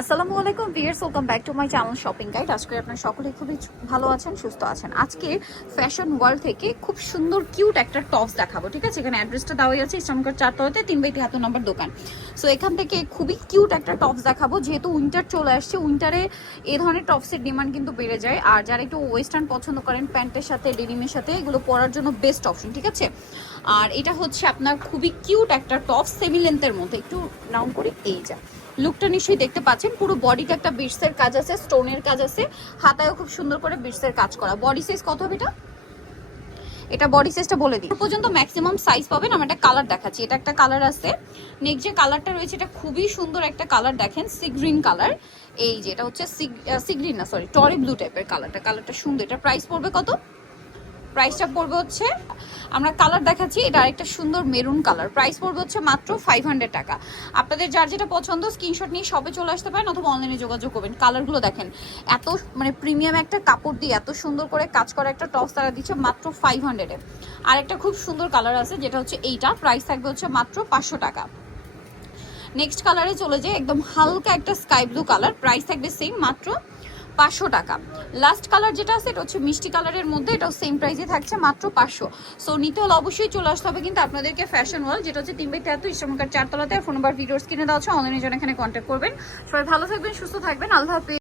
আসসালামু আলাইকুম viewers welcome back to my channel shopping guide. আজকে আপনার সকলেই খুবই ভালো আছেন, সুস্থ আছেন। আজকে ফ্যাশন ওয়ার্ল্ড থেকে খুব সুন্দর, কিউট একটা টপস দেখাবো, ঠিক আছে? এখানে অ্যাড্রেসটা দেওয়াই আছে ইসলামগড় চারতলাতে তিন বাই তিয়াত্তর নম্বর দোকান। সো এখান থেকে খুবই কিউট একটা টপস দেখাবো, যেহেতু উইন্টার চলে আসছে। উইন্টারে এই ধরনের টপসের ডিমান্ড কিন্তু বেড়ে যায়। আর যারা একটু ওয়েস্টার্ন পছন্দ করেন, প্যান্টের সাথে, ডেনিমের সাথে, এগুলো পরার জন্য বেস্ট অপশন, ঠিক আছে? আর এটা হচ্ছে আপনার খুবই কিউট একটা টপ সেমি লেন্থের মধ্যে। একটু রাউন্ড করে এই যা। লুকটা নিশ্চয়ই দেখতে পাচ্ছেন। পুরো বডিতে একটা বিটসের কাজ আছে স্টোনের কাজ আছে। হাতায়ও খুব সুন্দর করে বিটসের কাজ করা। বডি সাইজ কত হবে এটা? এটা বডি সাইজটা বলে দিই। পর্যন্ত ম্যাক্সিমাম সাইজ পাবেন। আমি একটা কালার দেখাচ্ছি। এটা একটা কালার আছে। নেক্সট যে কালারটা রয়েছে, এটা খুবই সুন্দর একটা কালার দেখেন সি গ্রিন কালার এই যে, এটা হচ্ছে সি গ্রিন না সরি টরি ব্লু টাইপের কালারটা কালারটা সুন্দর। এটা প্রাইস পড়বে কত? প্রাইসটা পড়বে হচ্ছে আমরা কালার দেখাচ্ছি, এটা আরেকটা সুন্দর মেরুন কালার প্রাইস পড়বে হচ্ছে মাত্র ফাইভ হান্ড্রেড টাকা। আপনাদের যার যেটা পছন্দ স্ক্রিনশট নিয়ে সবে চলে আসতে পারেন অথবা অনলাইনে যোগাযোগ করবেন। কালারগুলো দেখেন, এত মানে প্রিমিয়াম একটা কাপড় দিয়ে এত সুন্দর করে কাজ করা একটা টপস তারা দিচ্ছে মাত্র ফাইভ হান্ড্রেডে আর একটা খুব সুন্দর কালার আছে, যেটা হচ্ছে এইটা। প্রাইস থাকবে হচ্ছে মাত্র পাঁচশো টাকা। নেক্সট কালারে চলে যায় একদম হালকা একটা স্কাই ব্লু কালার প্রাইস থাকবে সেম মাত্র পাঁচশো টাকা। লাস্ট কালার যেটা আছে, এটা হচ্ছে মিষ্টি কালারের মধ্যে, এটাও সেম প্রাইসে থাকছে, মাত্র পাঁচশো। সো নিতে হলে অবশ্যই চলে আসতে হবে কিন্তু আপনাদেরকে ফ্যাশন ওয়াল যেটা হচ্ছে তিন বাই তেহাত্তর ইসলামকার চারতলাতে ফোন নাম্বার ভিডিওস কিনে দেওয়া হচ্ছে অনলাইনের জন্য এখানে কন্ট্যাক্ট করবেন। সবাই ভালো থাকবেন, সুস্থ থাকবেন, আল্লাহ হাফিজ।